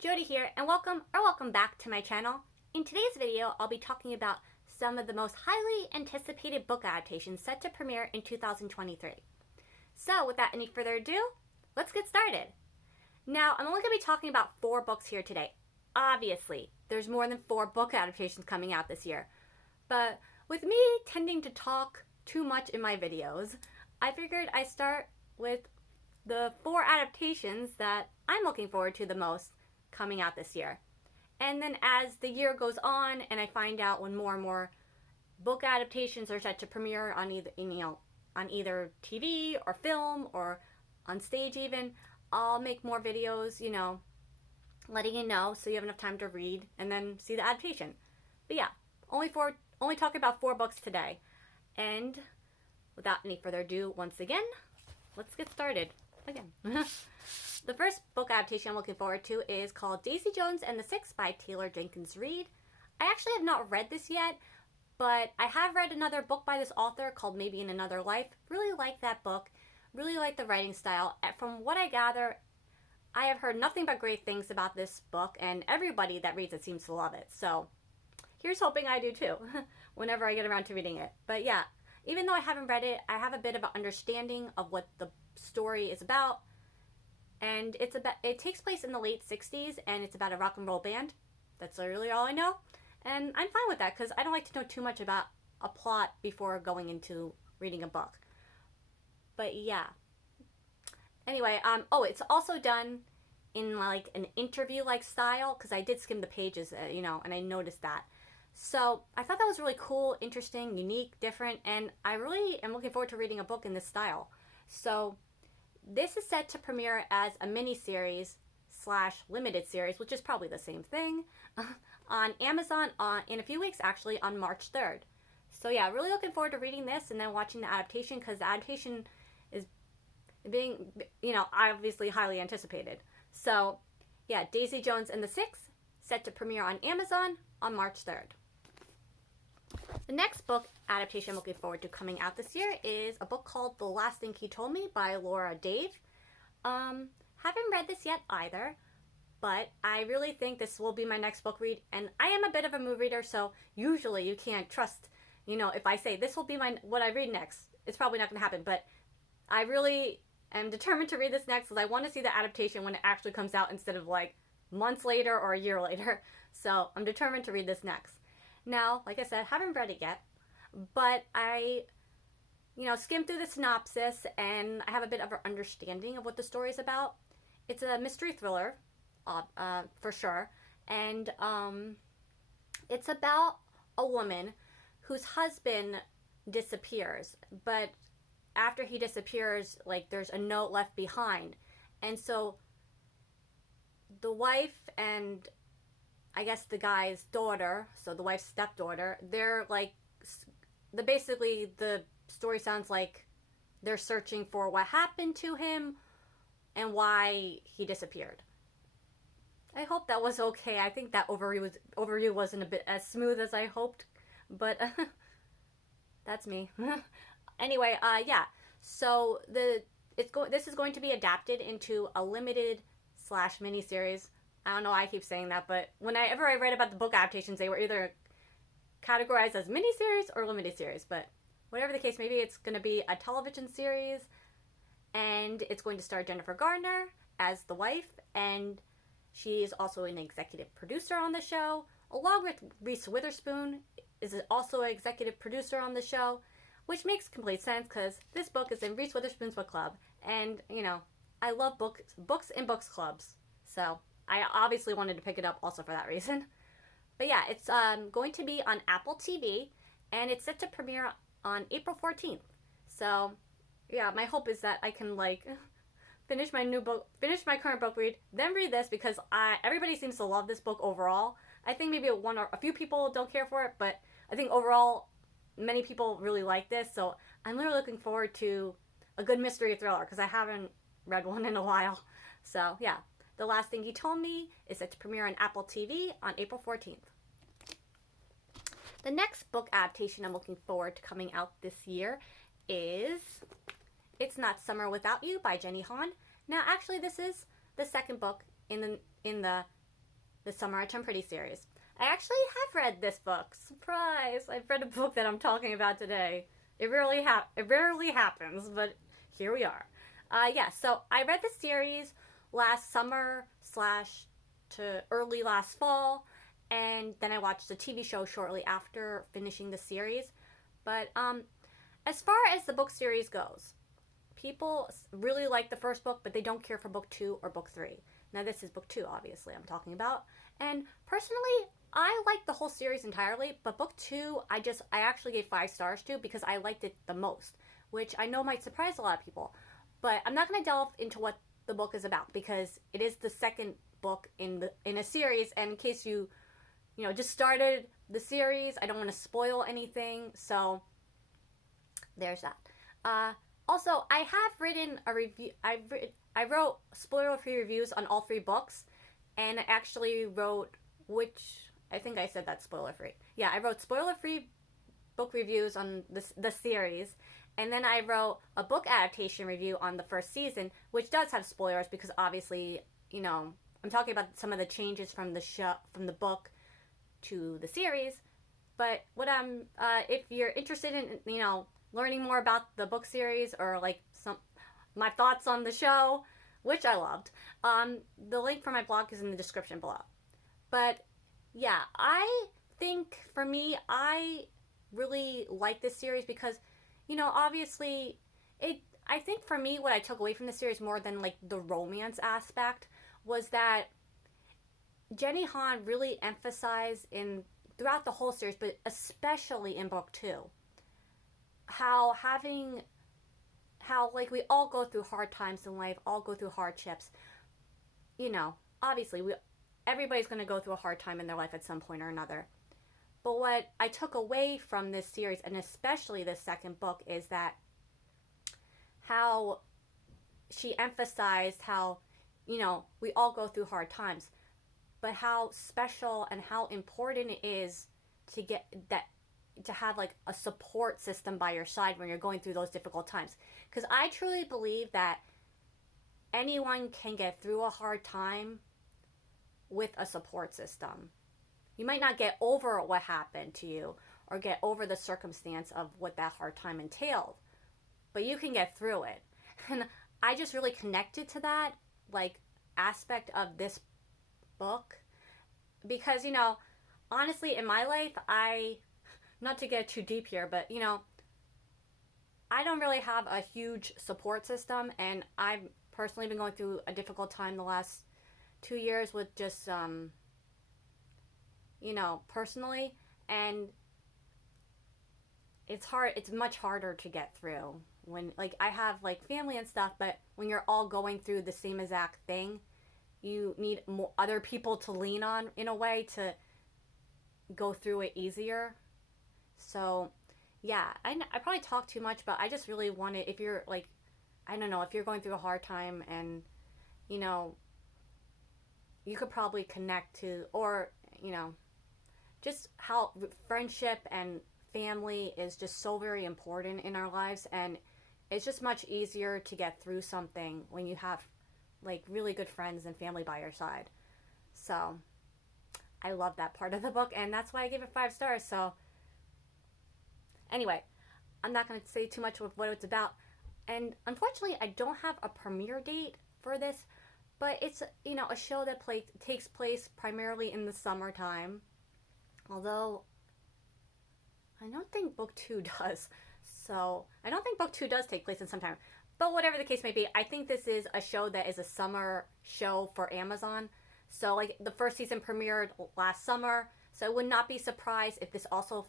Jody here, and welcome back to my channel. In today's video, I'll be talking about some of the most highly anticipated book adaptations set to premiere in 2023. So without any further ado, let's get started. Now, I'm only going to be talking about 4 books here today. Obviously, there's more than 4 book adaptations coming out this year. But with me tending to talk too much in my videos, I figured I'd start with the 4 adaptations that I'm looking forward to the most coming out this year. And then as the year goes on and I find out when more and more book adaptations are set to premiere on either TV or film or on stage even, I'll make more videos, letting you know so you have enough time to read and then see the adaptation. But yeah, only talking about 4 books today. And without any further ado, once again, let's get started again. The first book adaptation I'm looking forward to is called Daisy Jones and the Six by Taylor Jenkins Reid. I actually have not read this yet, but I have read another book by this author called Maybe in Another Life. Really like that book. Really like the writing style. From what I gather, I have heard nothing but great things about this book, and everybody that reads it seems to love it. So here's hoping I do too, whenever I get around to reading it. But yeah, even though I haven't read it, I have a bit of an understanding of what the story is about. And it takes place in the late 60s, and it's about a rock and roll band. That's literally all I know. And I'm fine with that, because I don't like to know too much about a plot before going into reading a book. But yeah. Anyway, it's also done in like an interview-like style, because I did skim the pages, and I noticed that. So I thought that was really cool, interesting, unique, different, and I really am looking forward to reading a book in this style. So this is set to premiere as a mini-series / limited series, which is probably the same thing, on Amazon in a few weeks, actually, on March 3rd. So yeah, really looking forward to reading this and then watching the adaptation, because the adaptation is being, obviously highly anticipated. So yeah, Daisy Jones and the Six, set to premiere on Amazon on March 3rd. The next book adaptation I'm looking forward to coming out this year is a book called The Last Thing He Told Me by Laura Dave. Haven't read this yet either, but I really think this will be my next book read, and I am a bit of a mood reader, so usually you can't trust, if I say this will be what I read next, it's probably not going to happen, but I really am determined to read this next because I want to see the adaptation when it actually comes out instead of like months later or a year later. So I'm determined to read this next. Now, like I said, haven't read it yet, but I, skimmed through the synopsis and I have a bit of an understanding of what the story is about. It's a mystery thriller, for sure, and it's about a woman whose husband disappears, but after he disappears, like, there's a note left behind, and so the wife and I guess the guy's daughter, so the wife's stepdaughter, basically the story sounds like they're searching for what happened to him and why he disappeared. I hope that was okay. I think that overview wasn't a bit as smooth as I hoped, but that's me. Anyway, yeah. So this is going to be adapted into a limited / miniseries. I don't know why I keep saying that, but whenever I read about the book adaptations, they were either categorized as miniseries or limited series. But whatever the case, maybe it's going to be a television series, and it's going to star Jennifer Garner as the wife, and she is also an executive producer on the show, along with Reese Witherspoon is also an executive producer on the show, which makes complete sense because this book is in Reese Witherspoon's book club, and I love books and books clubs, so I obviously wanted to pick it up also for that reason. But yeah, it's going to be on Apple TV, and it's set to premiere on April 14th. So yeah, my hope is that I can finish my current book read, then read this, because everybody seems to love this book overall. I think maybe one or a few people don't care for it, but I think overall many people really like this. So I'm really looking forward to a good mystery thriller, because I haven't read one in a while. So yeah. The Last Thing He Told Me is set to premiere on Apple TV on April 14th. The next book adaptation I'm looking forward to coming out this year is It's Not Summer Without You by Jenny Han. Now, actually, this is the second book in the the Summer I Turn Pretty series. I actually have read this book. Surprise! I've read a book that I'm talking about today. It rarely happens, but here we are. So I read the series last summer slash to early last fall, and then I watched the TV show shortly after finishing the series. But as far as the book series goes, people really like the first book, but they don't care for book 2 or book 3. Now this is book 2, obviously, I'm talking about. And personally, I liked the whole series entirely, but book 2, I actually gave 5 stars to because I liked it the most, which I know might surprise a lot of people. But I'm not going to delve into what the book is about because it is the second book in a series, and in case you just started the series, I don't want to spoil anything, so there's that. Also, I have written a review. I wrote spoiler-free reviews on all 3 books, and I actually wrote, which I think I said that's spoiler-free. Yeah, I wrote spoiler-free book reviews on the series, and then I wrote a book adaptation review on the first season, which does have spoilers because obviously, I'm talking about some of the changes from the book to the series. But if you're interested in, learning more about the book series or like my thoughts on the show, which I loved, the link for my blog is in the description below. But yeah, I think for me, I really like this series because, obviously, I think for me, what I took away from the series more than like the romance aspect was that Jenny Han really emphasized throughout the whole series, but especially in book 2, how like we all go through hard times in life, all go through hardships. Obviously everybody's going to go through a hard time in their life at some point or another. But what I took away from this series, and especially the second book, is that how she emphasized how, we all go through hard times, but how special and how important it is to have like a support system by your side when you're going through those difficult times. Because I truly believe that anyone can get through a hard time with a support system. You might not get over what happened to you or get over the circumstance of what that hard time entailed, but you can get through it. And I just really connected to that like aspect of this book because, honestly, in my life, not to get too deep here, but I don't really have a huge support system, and I've personally been going through a difficult time the last 2 years with just personally, and it's much harder to get through when like I have like family and stuff, but when you're all going through the same exact thing, you need more other people to lean on in a way to go through it easier. So yeah, I probably talked too much, but I just really wanted, if you're like, I don't know, if you're going through a hard time and you could probably connect to, or just how friendship and family is just so very important in our lives, and it's just much easier to get through something when you have like really good friends and family by your side. So I love that part of the book, and that's why I gave it 5 stars. So anyway, I'm not going to say too much of what it's about, and unfortunately I don't have a premiere date for this, but it's a show that takes place primarily in the summertime, although I don't think book 2 does. So I don't think book 2 does take place in summertime. But whatever the case may be, I think this is a show that is a summer show for Amazon. So like the first season premiered last summer, so I would not be surprised if this also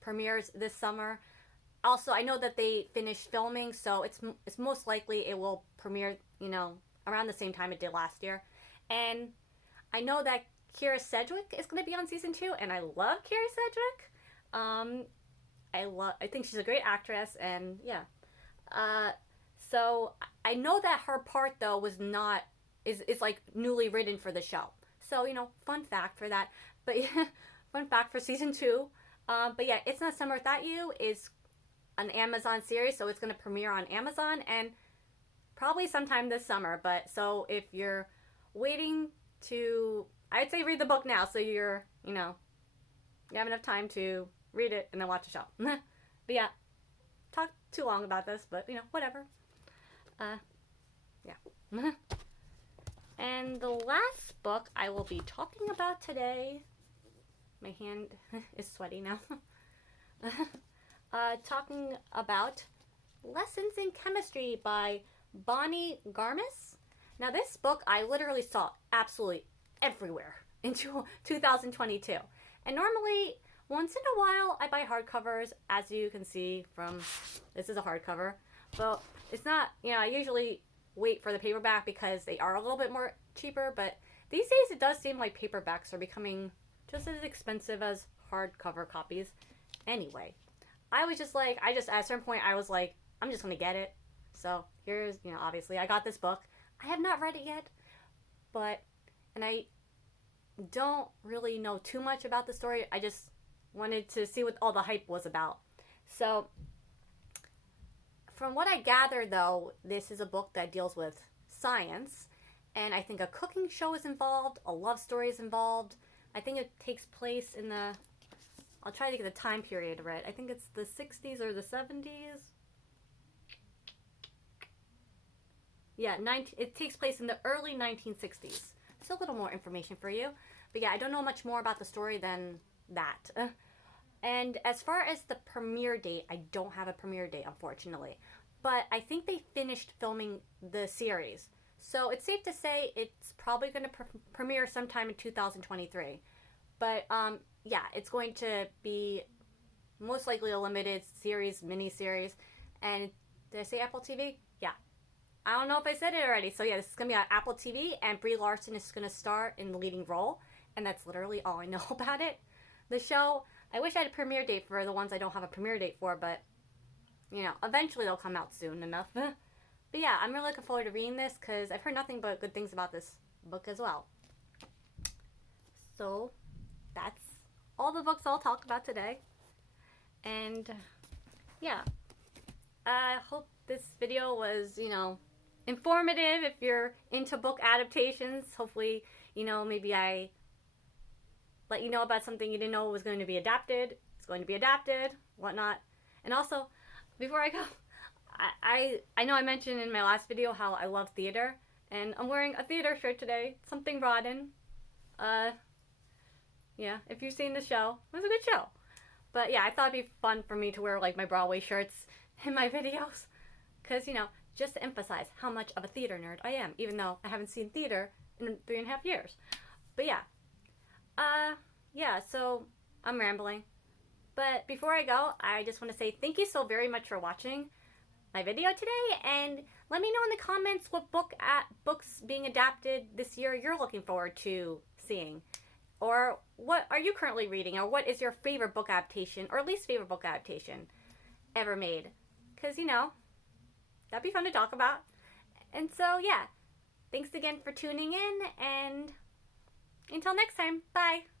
premieres this summer. Also, I know that they finished filming, so it's most likely it will premiere, around the same time it did last year. And I know that Kira Sedgwick is going to be on season 2, and I love Kira Sedgwick. I think she's a great actress, and yeah. So I know that her part though is like newly written for the show. So fun fact for that. But yeah, fun fact for season 2. But yeah, It's Not Summer Without You is an Amazon series, so it's going to premiere on Amazon and probably sometime this summer. But so if you're waiting to I'd say read the book now so you're, you know, you have enough time to read it and then watch the show. But yeah, talk too long about this, but you know, whatever. Yeah. And the last book I will be talking about today, my hand is sweaty now. Talking about Lessons in Chemistry by Bonnie Garmis. Now this book I literally saw absolutely everywhere in 2022. And normally, once in a while, I buy hardcovers, as you can see from, this is a hardcover. But it's not, you know, I usually wait for the paperback because they are a little bit more cheaper. But these days it does seem like paperbacks are becoming just as expensive as hardcover copies. Anyway, I was just like, at a certain point I was like, I'm just going to get it. So here's, you know, obviously I got this book. I have not read it yet, and I don't really know too much about the story. I just wanted to see what all the hype was about. So from what I gather, though, this is a book that deals with science, and I think a cooking show is involved, a love story is involved. I think it takes place in the, I'll try to get the time period right. I think it's the 60s or the 70s. Yeah, it takes place in the early 1960s. So a little more information for you. But yeah, I don't know much more about the story than that. And as far as the premiere date, I don't have a premiere date, unfortunately. But I think they finished filming the series. So it's safe to say it's probably going to premiere sometime in 2023. But yeah, it's going to be most likely a limited series, mini-series. And did I say Apple TV? Yeah. I don't know if I said it already. So yeah, this is going to be on Apple TV, and Brie Larson is going to star in the leading role. And that's literally all I know about it. The show, I wish I had a premiere date for the ones I don't have a premiere date for, but, you know, eventually they'll come out soon enough. But yeah, I'm really looking forward to reading this because I've heard nothing but good things about this book as well. So that's all the books I'll talk about today. And yeah, I hope this video was, you know, informative if you're into book adaptations. Hopefully, you know, maybe I let you know about something you didn't know was going to be adapted. It's going to be adapted, whatnot. And also, before I go, I know I mentioned in my last video how I love theater, and I'm wearing a theater shirt today. Something Rotten. Yeah, if you've seen the show, it was a good show. But yeah, I thought it'd be fun for me to wear like my Broadway shirts in my videos, because, you know, just to emphasize how much of a theater nerd I am, even though I haven't seen theater in 3.5 years. But yeah. Yeah, so I'm rambling. But before I go, I just want to say thank you so very much for watching my video today, and let me know in the comments what books being adapted this year you're looking forward to seeing. Or what are you currently reading, or what is your favorite book adaptation or least favorite book adaptation ever made? Because, you know, that'd be fun to talk about. And so, yeah, thanks again for tuning in, and until next time, bye!